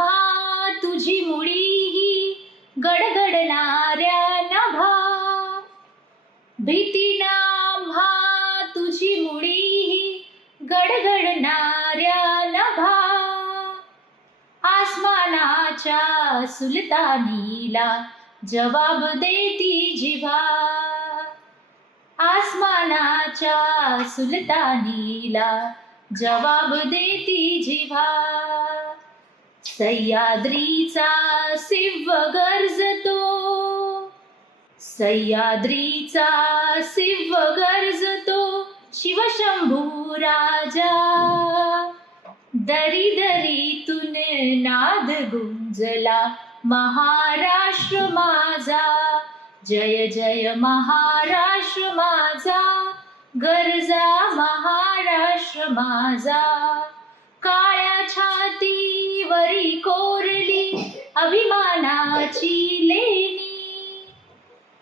नभा तुझी मुडी ही गडगडणाऱ्या नभा. भीती आम्हा तुझी मुडी ही गडगडणाऱ्या नभा. आसमानाच्या सुलतानीला जवाब देती जिवा. आसमानाच्या सुलतानीला जवाब देती जिवा. सह्याद्रीचा शिव गरजतो. सह्याद्रीचा शिव गरजतो शिवशंभू राजा. दरी दरीतून नाद गुंजला महाराष्ट्र माझा. जय जय महाराष्ट्र माझा. गरजा महाराष्ट्र माझा. तरी कोरली अभिमानाची ले